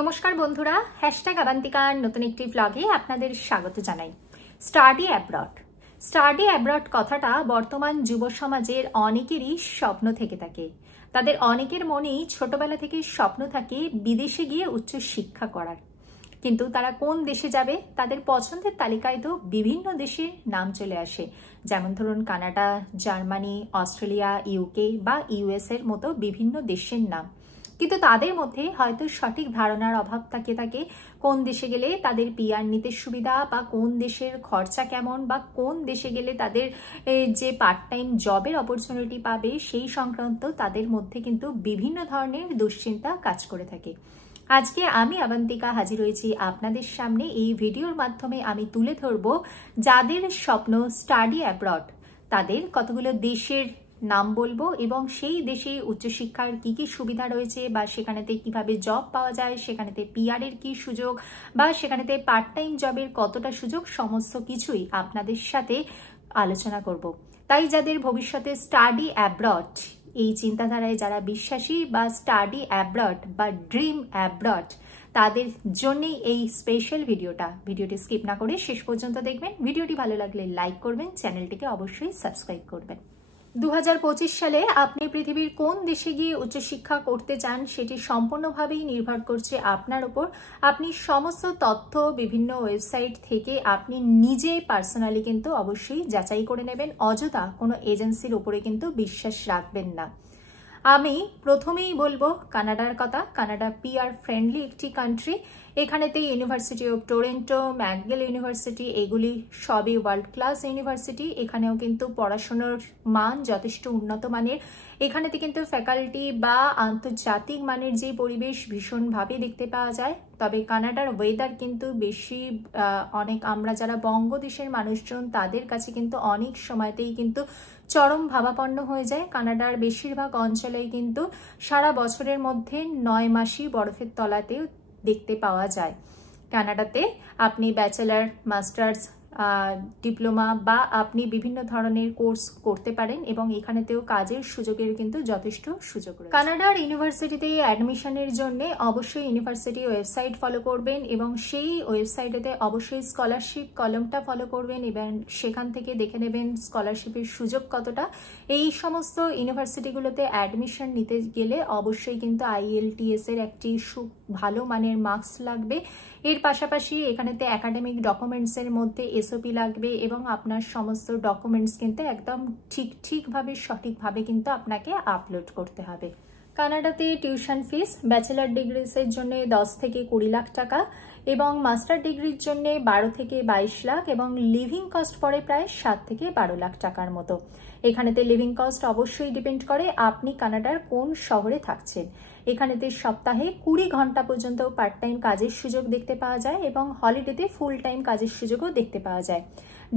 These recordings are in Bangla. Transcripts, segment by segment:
নমস্কার বন্ধুরা, হ্যাশট্যাগ আবান্তিকার নতুন একটি ব্লগে আপনাদের স্বাগত জানাই। Study abroad. স্টাডি অ্যাব্রড কথাটা বর্তমান যুব সমাজের অনেকেরই স্বপ্ন থেকে থাকে। তাদের অনেকের মনেই ছোটবেলা থেকে স্বপ্ন থাকে বিদেশে গিয়ে উচ্চ শিক্ষা করার। কিন্তু তারা কোন দেশে যাবে, তাদের পছন্দের তালিকায় তো বিভিন্ন দেশের নাম চলে আসে, যেমন ধরুন কানাডা, জার্মানি, অস্ট্রেলিয়া, ইউকে বা ইউএস এর মতো বিভিন্ন দেশের নাম। কিন্তু তাদের মধ্যে হয়তো সঠিক ধারণার অভাব থাকে কোন দেশে গেলে তাদের পিআর নিতে সুবিধা, বা কোন দেশের খরচা কেমন, বা কোন দেশে গেলে তাদের যে পার্ট টাইম জবের অপরচুনিটি পাবে সেই সংক্রান্ত তাদের মধ্যে কিন্তু বিভিন্ন ধরনের দুশ্চিন্তা কাজ করে থাকে। আজকে আমি আবান্তিকা হাজির হয়েছি আপনাদের সামনে। এই ভিডিওর মাধ্যমে আমি তুলে ধরবো যাদের স্বপ্ন স্টাডি অ্যাব্রড, তাদের কতগুলো দেশের নাম বলবো এবং সেই দেশে উচ্চশিক্ষার কি কি সুবিধা রয়েছে, বা সেখানেতে কিভাবে জব পাওয়া যায়, সেখানেতে পিআর এর কি সুযোগ, বা সেখানেতে পার্ট টাইম জবের কতটা সুযোগ, সমস্ত কিছুই আপনাদের সাথে আলোচনা করব। তাই যাদের ভবিষ্যতে স্টাডি অ্যাব্রড এই চিন্তাধারায় যারা বিশ্বাসী, বা স্টাডি অ্যাব্রড বা ড্রিম অ্যাব্রড, তাদের জন্যই এই স্পেশাল ভিডিওটি স্কিপ না করে শেষ পর্যন্ত দেখবেন। ভিডিওটি ভালো লাগলে লাইক করবেন, চ্যানেলটিকে অবশ্যই সাবস্ক্রাইব করবেন। 2025 সালে আপনি পৃথিবীর কোন দেশে গিয়ে উচ্চশিক্ষা করতে চান সেটি সম্পূর্ণভাবেই নির্ভর করছে আপনার উপর। আপনি সমস্ত তথ্য বিভিন্ন ওয়েবসাইট থেকে আপনি নিজে পার্সোনালি কিন্তু অবশ্যই যাচাই করে নেবেন। অযথা কোনো এজেন্সির উপরে কিন্তু বিশ্বাস রাখবেন না। আমি প্রথমেই বলবো কানাডার কথা। কানাডা পিআর ফ্রেন্ডলি একটি কান্ট্রি। এখানেতে university of Toronto, McGill university, এগুলি সবই ওয়ার্ল্ড ক্লাস ইউনিভার্সিটি। এখানেও কিন্তু পড়াশোনার মান যথেষ্ট উন্নত মানের। এখানেতে কিন্তু ফ্যাকাল্টি বা আন্তর্জাতিক মানের যে পরিবেশ ভীষণভাবে দেখতে পাওয়া যায়। তবে কানাডার ওয়েদার কিন্তু বেশি অনেক আমরা যারা বঙ্গদেশের মানুষজন তাদের কাছে কিন্তু অনেক সময়তেই কিন্তু চরম ভাবাপন্ন হয়ে যায়। কানাডার বেশিরভাগ অঞ্চলেই কিন্তু সারা বছরের মধ্যে 9 মাসই বরফের তলাতেও দেখতে পাওয়া যায়। কানাডাতে আপনি ব্যাচেলার, মাস্টার্স, ডিপ্লোমা বা আপনি বিভিন্ন ধরনের কোর্স করতে পারেন এবং এখানেতেও কাজের সুযোগের কিন্তু যথেষ্ট সুযোগ রয়েছে। কানাডার ইউনিভার্সিটিতে অ্যাডমিশনের জন্য অবশ্যই ইউনিভার্সিটি ওয়েবসাইট ফলো করবেন এবং সেই ওয়েবসাইটেতে অবশ্যই স্কলারশিপ কলামটা ফলো করবেন এবং সেখান থেকে দেখে নেবেন স্কলারশিপের সুযোগ কতটা। এই সমস্ত ইউনিভার্সিটিগুলোতে অ্যাডমিশন নিতে গেলে অবশ্যই কিন্তু IELTS এর একটি ভালো মানের মার্কস লাগবে। এর পাশাপাশি এখানেতে একাডেমিক ডকুমেন্টসের মধ্যে SOP লাগবে এবং আপনার সমস্ত ডকুমেন্টস কিন্তু একদম ঠিকভাবে সঠিকভাবে কিন্তু আপনাকে আপলোড করতে হবে। কানাডাতে টিউশন ফিস ব্যাচেলার ডিগ্রিসের জন্য 10 থেকে 20 লাখ টাকা এবং মাস্টার ডিগ্রির জন্য 12 থেকে 22 লাখ এবং লিভিং কস্ট পড়ে প্রায় 7 থেকে 12 লাখ টাকার মতো। এখানেতে লিভিং কস্ট অবশ্যই ডিপেন্ড করে আপনি কানাডার কোন শহরে থাকছেন। এখানেতে সপ্তাহে 20 ঘন্টা পর্যন্ত পার্ট টাইম কাজের সুযোগ দেখতে পাওয়া যায় এবং হলিডেতে ফুল টাইম কাজের সুযোগও দেখতে পাওয়া যায়।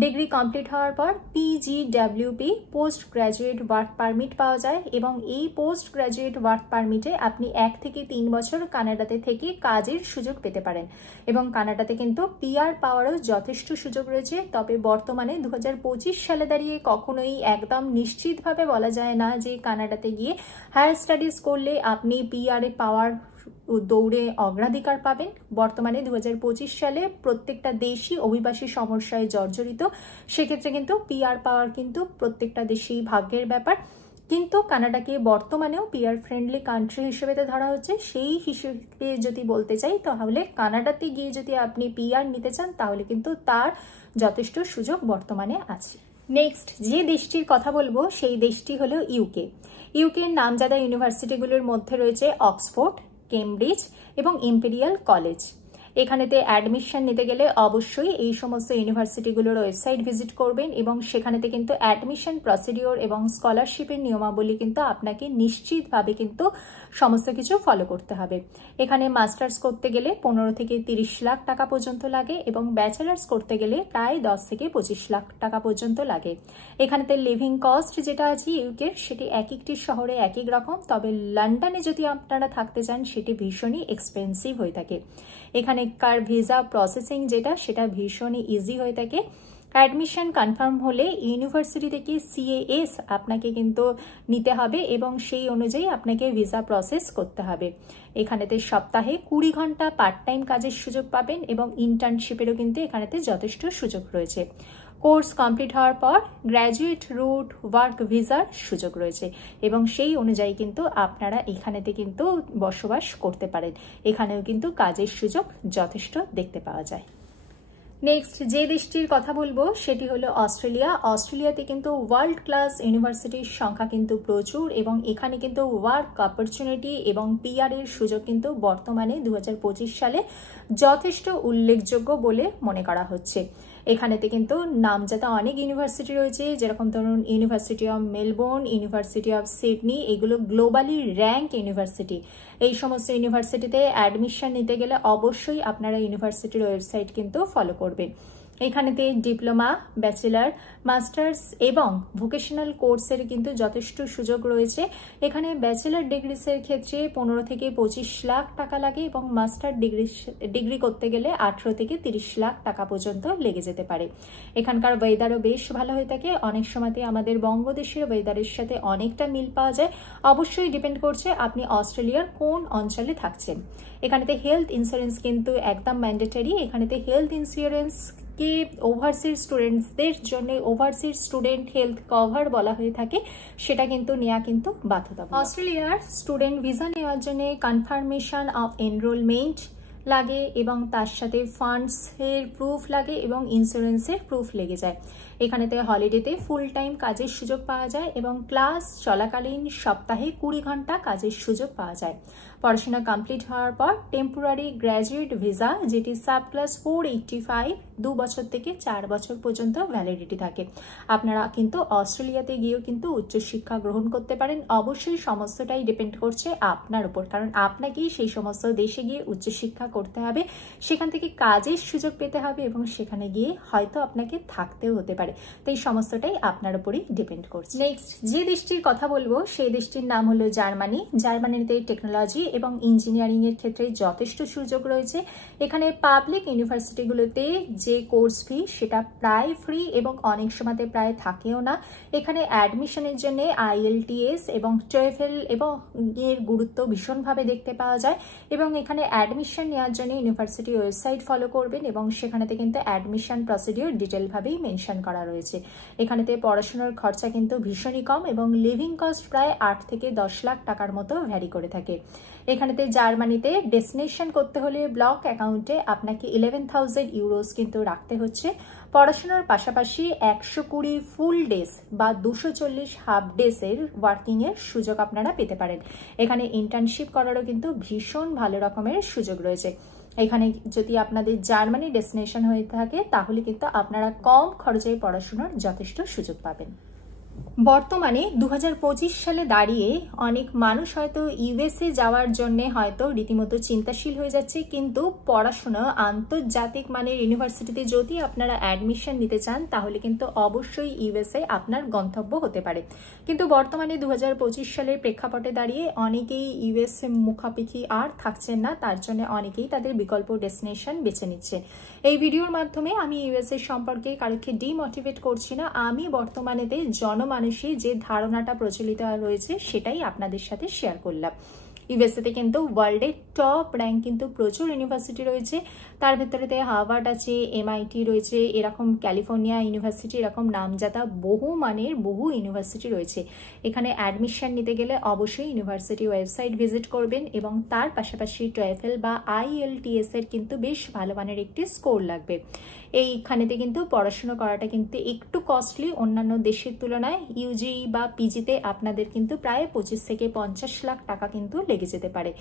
ডিগ্রি কমপ্লিট হওয়ার পর PGWP post graduate work permit পাওয়া যায় এবং এই পোস্ট গ্র্যাজুয়েট ওয়ার্ক পারমিটে আপনি 1 থেকে 3 বছর কানাডাতে থেকে কাজের সুযোগ পেতে পারেন এবং কানাডাতে কিন্তু পিআর পাওয়ারও যথেষ্ট সুযোগ রয়েছে। তবে বর্তমানে 2025 সালে দাঁড়িয়ে কখনোই একদম নিশ্চিতভাবে বলা যায় না যে কানাডাতে গিয়ে হায়ার স্টাডিজ করলে আপনি পিআর পাওয়ার দৌড়ে অগ্রাধিকার পাবেন। বর্তমানে 2025 সালে প্রত্যেকটা দেশই অভিবাসী সমস্যায় জর্জরিত। সেক্ষেত্রে কিন্তু পিআর পাওয়ার কিন্তু প্রত্যেকটা দেশেই ভাগ্যের ব্যাপার। কিন্তু কানাডাকে বর্তমানেও পিআর ফ্রেন্ডলি কান্ট্রি হিসেবে ধরা হচ্ছে। সেই হিসেবে যদি বলতে চাই তাহলে কানাডাতে গিয়ে যদি আপনি পিআর নিতে চান তাহলে কিন্তু তার যথেষ্ট সুযোগ বর্তমানে আছে। নেক্সট যে দেশটির কথা বলবো সেই দেশটি হলো ইউকে। ইউকের নামজাদা ইউনিভার্সিটিগুলোর মধ্যে রয়েছে অক্সফোর্ড, কেমব্রিজ এবং ইম্পেরিয়াল কলেজ। এখানেতে অ্যাডমিশন নিতে গেলে অবশ্যই এই সমস্ত ইউনিভার্সিটিগুলোর ওয়েবসাইট ভিজিট করবেন এবং সেখানেতে কিন্তু অ্যাডমিশন প্রসিডিওর এবং স্কলারশিপের নিয়মাবলী কিন্তু আপনাকে নিশ্চিতভাবে কিন্তু সমস্ত কিছু ফলো করতে হবে। এখানে মাস্টার্স করতে গেলে 15 থেকে 30 লাখ টাকা পর্যন্ত লাগে এবং ব্যাচেলার্স করতে গেলে প্রায় 10 থেকে 25 লাখ টাকা পর্যন্ত লাগে। এখানেতে লিভিং কস্ট যেটা আছে ইউকের, সেটি এক একটি শহরে এক এক রকম। তবে লন্ডনে যদি আপনারা থাকতে চান সেটি ভীষণই এক্সপেন্সিভ হয়ে থাকে। এখানেকার ভিসা প্রসেসিং যেটা সেটা ভীষণই ইজি হয়ে থাকে। অ্যাডমিশন কনফার্ম হলে ইউনিভার্সিটি থেকে CAS আপনাকে কিন্তু নিতে হবে এবং সেই অনুযায়ী আপনাকে ভিসা প্রসেস করতে হবে। এখানেতে সপ্তাহে 20 ঘন্টা পার্ট টাইম কাজের সুযোগ পাবেন এবং ইন্টার্নশিপেরও কিন্তু এখানেতে যথেষ্ট সুযোগ রয়েছে। কোর্স কমপ্লিট হওয়ার পর গ্র্যাজুয়েট রুট ওয়ার্ক ভিসার সুযোগ রয়েছে এবং সেই অনুযায়ী কিন্তু আপনারা এখানেতে কিন্তু বসবাস করতে পারেন। এখানেও কিন্তু কাজের সুযোগ যথেষ্ট দেখতে পাওয়া যায়। নেক্সট যে দেশটির কথা বলবো সেটি হলো অস্ট্রেলিয়া। অস্ট্রেলিয়াতে কিন্তু ওয়ার্ল্ড ক্লাস ইউনিভার্সিটির সংখ্যা কিন্তু প্রচুর এবং এখানে কিন্তু ওয়ার্ক অপরচুনিটি এবং PR এর সুযোগ কিন্তু বর্তমানে 2025 সালে যথেষ্ট উল্লেখযোগ্য বলে মনে করা হচ্ছে। এখানেতে কিন্তু নামজাদা অনেক ইউনিভার্সিটি রয়েছে, যেরকম ধরুন university of Melbourne, university of Sydney, এগুলো গ্লোবালি র্যাঙ্ক ইউনিভার্সিটি। এই সমস্ত ইউনিভার্সিটিতে অ্যাডমিশন নিতে গেলে অবশ্যই আপনারা ইউনিভার্সিটির ওয়েবসাইট কিন্তু ফলো করবেন। এখানেতে ডিপ্লোমা, ব্যাচেলার, মাস্টার্স এবং ভোকেশনাল কোর্সের কিন্তু যথেষ্ট সুযোগ রয়েছে। এখানে ব্যাচেলার ডিগ্রিসের ক্ষেত্রে 15 থেকে 25 লাখ টাকা লাগে এবং মাস্টার ডিগ্রি করতে গেলে 18 থেকে 30 লাখ টাকা পর্যন্ত লেগে যেতে পারে। এখানকার ওয়েদারও বেশ ভালো হয়ে থাকে, অনেক সময়তে আমাদের বঙ্গদেশের ওয়েদারের সাথে অনেকটা মিল পাওয়া যায়। অবশ্যই ডিপেন্ড করছে আপনি অস্ট্রেলিয়ার কোন অঞ্চলে থাকছেন। এখানেতে হেলথ ইন্স্যুরেন্স কিন্তু একদম ম্যান্ডেটরি। এখানেতে হেলথ ইন্স্যুরেন্স কে ওভারসিজ স্টুডেন্টসদের জন্য ওভারসিজ স্টুডেন্ট হেলথ কভার বলা হয়ে থাকে, সেটা কিন্তু নেওয়া কিন্তু বাধ্যতামূলক। অস্ট্রেলিয়ার স্টুডেন্ট ভিসা নেওয়ার জন্য কনফার্মেশন অফ এনরোলমেন্ট লাগে এবং তার সাথে ফান্ডসের প্রুফ লাগে এবং ইন্স্যুরেন্সের প্রুফ লেগে যায়। এখানেতে হলিডেতে ফুল টাইম কাজের সুযোগ পাওয়া যায় এবং ক্লাস চলাকালীন সপ্তাহে 20 ঘন্টা কাজের সুযোগ পাওয়া যায়। পড়াশোনা কমপ্লিট হওয়ার পর টেম্পোরারি গ্র্যাজুয়েট ভিসা, যেটি সাব ক্লাস 485, 2 বছর থেকে 4 বছর পর্যন্ত ভ্যালিডিটি থাকে। আপনারা কিন্তু অস্ট্রেলিয়াতে গিয়েও কিন্তু উচ্চশিক্ষা গ্রহণ করতে পারেন। অবশ্যই সমস্তটাই ডিপেন্ড করছে আপনার উপর, কারণ আপনাকেই সেই সমস্ত দেশে গিয়ে উচ্চশিক্ষা করতে হবে, সেখান থেকে কাজের সুযোগ পেতে হবে এবং সেখানে গিয়ে হয়তো আপনাকে থাকতেও হতে পারে। তো এই সমস্তটাই আপনার উপরই ডিপেন্ড করছে। নেক্সট যে দেশটির কথা বলবো সেই দেশটির নাম হলো জার্মানি। জার্মানিতে টেকনোলজি এবং ইঞ্জিনিয়ারিং এর ক্ষেত্রে যথেষ্ট সুযোগ রয়েছে। এখানে পাবলিক ইউনিভার্সিটিগুলোতে যে কোর্স ফি সেটা প্রায় ফ্রি এবং অনেক সময়তে প্রায় থাকেও না। এখানে অ্যাডমিশনের জন্য IELTS এবং TOEFL এবং এর গুরুত্ব ভীষণভাবে দেখতে পাওয়া যায় এবং এখানে অ্যাডমিশন নেওয়ার জন্য ইউনিভার্সিটি ওয়েবসাইট ফলো করবেন এবং সেখানেতে কিন্তু অ্যাডমিশন প্রসিডিওর ডিটেলভাবেই মেনশন করা রয়েছে। এখানেতে পড়াশোনার খরচা কিন্তু ভীষণই কম এবং লিভিং কস্ট প্রায় 8 থেকে 10 লাখ টাকার মতো ভ্যারি করে থাকে। এখানেতে জার্মানিতে ডেস্টিনেশন করতে হলে ব্লক অ্যাকাউন্টে আপনাকে 11,000 ইউরোস কিন্তু রাখতে হচ্ছে। পড়াশোনার পাশাপাশি 120 ফুল ডেজ বা 240 হাফ ডেজের ওয়ার্কিং এর সুযোগ আপনারা পেতে পারেন। এখানে ইন্টার্নশিপ করারও কিন্তু ভীষণ ভালো রকমের সুযোগ রয়েছে। এখানে যদি আপনাদের জার্মানি ডেস্টিনেশন হয়ে থাকে তাহলে কিন্তু আপনারা কম খরচে পড়াশোনার যথেষ্ট সুযোগ পাবেন। বর্তমানে 2025 সালে দাঁড়িয়ে অনেক মানুষ হয়তো USA যাওয়ার জন্য হয়তো রীতিমতো চিন্তাশীল হয়ে যাচ্ছে, কিন্তু পড়াশোনা আন্তর্জাতিক মানের ইউনিভার্সিটিতে যদি আপনারা অ্যাডমিশন নিতে চান তাহলে কিন্তু অবশ্যই USA আপনার গন্তব্য হতে পারে। কিন্তু বর্তমানে 2025 সালের প্রেক্ষাপটে দাঁড়িয়ে অনেকেই USA মুখাপেক্ষী আর থাকছেন না, তার জন্য অনেকেই তাদের বিকল্প ডেস্টিনেশন বেছে নিচ্ছে। এই ভিডিওর মাধ্যমে আমি USA সম্পর্কে কারোকে ডিমোটিভেট করছি না, আমি বর্তমানেতে জনমানুষে যে ধারণাটা প্রচলিত রয়েছে সেটাই আপনাদের সাথে শেয়ার করলাম। ইউএসএতে কিন্তু ওয়ার্ল্ডের টপ র্যাঙ্ক কিন্তু প্রচুর ইউনিভার্সিটি রয়েছে, তার ভেতরেতে হার্ভার্ড আছে, MIT রয়েছে, এরকম ক্যালিফোর্নিয়া ইউনিভার্সিটি, এরকম নামজাদা বহু মানের বহু ইউনিভার্সিটি রয়েছে। এখানে অ্যাডমিশন নিতে গেলে অবশ্যই ইউনিভার্সিটি ওয়েবসাইট ভিজিট করবেন এবং তার পাশাপাশি TOEFL বা IELTS এর কিন্তু বেশ ভালো মানের একটি স্কোর লাগবে। এইখানেতে কিন্তু পড়াশোনা করাটা কিন্তু একটু কস্টলি অন্যান্য দেশের তুলনায়। UG বা PGতে আপনাদের কিন্তু প্রায় 25 থেকে 50 লাখ টাকা কিন্তু লেগে যেতে পারে।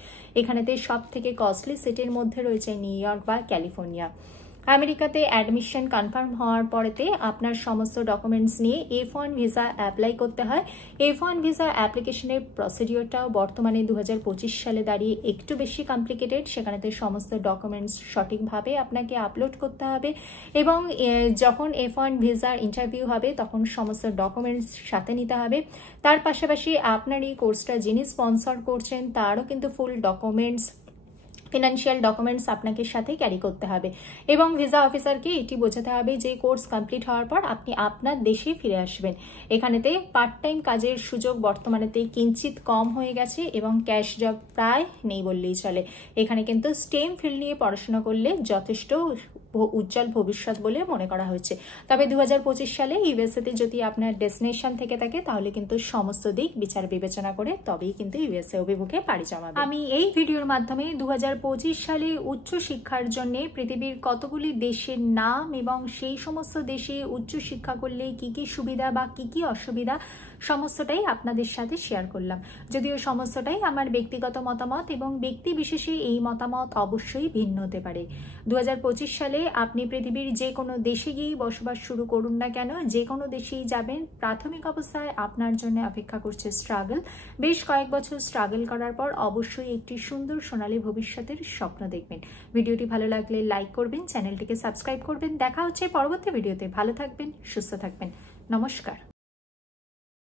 এখানেতে সব থেকে কস্টলি সিটির মধ্যে রয়েছে নিউ ইয়র্ক বা ক্যালিফোর্নিয়া। আমেরিকাতে অ্যাডমিশন কনফার্ম হওয়ার পরেতে আপনার সমস্ত ডকুমেন্টস নিয়ে F1 ভিসা অ্যাপ্লাই করতে হয়। F1 ভিসা অ্যাপ্লিকেশনের প্রসিডিওরটাও বর্তমানে 2025 সালে দাঁড়িয়ে একটু বেশি কমপ্লিকেটেড। সেখানেতে সমস্ত ডকুমেন্টস সঠিকভাবে আপনাকে আপলোড করতে হবে এবং যখন F1 ভিসার ইন্টারভিউ হবে তখন সমস্ত ডকুমেন্টস সাথে নিতে হবে। তার পাশাপাশি আপনার এই কোর্সটা যিনি স্পন্সর করছেন তারও কিন্তু ফুল ডকুমেন্টস ফিনান্সিয়াল ডকুমেন্টস আপনাকে সাথে ক্যারি করতে হবে এবং ভিসা অফিসারকে এটি বোঝাতে হবে যে কোর্স কমপ্লিট হওয়ার পর আপনি আপনার দেশে ফিরে আসবেন। এখানেতে পার্ট টাইম কাজের সুযোগ বর্তমানেতে কিঞ্চিত কম হয়ে গেছে এবং ক্যাশ জব প্রায় নেই বললেই চলে। এখানে কিন্তু স্টেম ফিল্ড নিয়ে পড়াশোনা করলে যথেষ্ট উজ্জ্বল ভবিষ্যৎ বলে মনে করা হয়েছে। তবে 2025 সালে ইউএসএতে যদি আপনার ডেস্টিনেশন থেকে থাকে তাহলে কিন্তু সমস্ত দিক বিচার বিবেচনা করে তবেই কিন্তু ইউএসএ অভিমুখে পাড়ি জমাবে। আমি এই ভিডিওর মাধ্যমে 2025 সালে উচ্চ শিক্ষার জন্য পৃথিবীর কতগুলি দেশের নাম এবং সেই সমস্ত দেশে উচ্চ শিক্ষা করলে কি কি সুবিধা বা কি কি অসুবিধা সমস্তটাই আপনাদের সাথে শেয়ার করলাম। যদিও সমস্তটাই আমার ব্যক্তিগত মতামত এবং ব্যক্তি বিশেষে এই মতামত অবশ্যই ভিন্ন হতে পারে। 2025 সালে আপনি পৃথিবীর যে কোনো দেশে গিয়েই বসবাস শুরু করুন না কেন, যে কোনো দেশেই যাবেন, প্রাথমিক অবস্থায় আপনার জন্য অপেক্ষা করছে স্ট্রাগল। বেশ কয়েক বছর স্ট্রাগল করার পর অবশ্যই একটি সুন্দর সোনালী ভবিষ্যতের স্বপ্ন দেখবেন। ভিডিওটি ভালো লাগলে লাইক করবেন, চ্যানেলটিকে সাবস্ক্রাইব করবেন। দেখা হচ্ছে পরবর্তী ভিডিওতে। ভালো থাকবেন, সুস্থ থাকবেন। নমস্কার।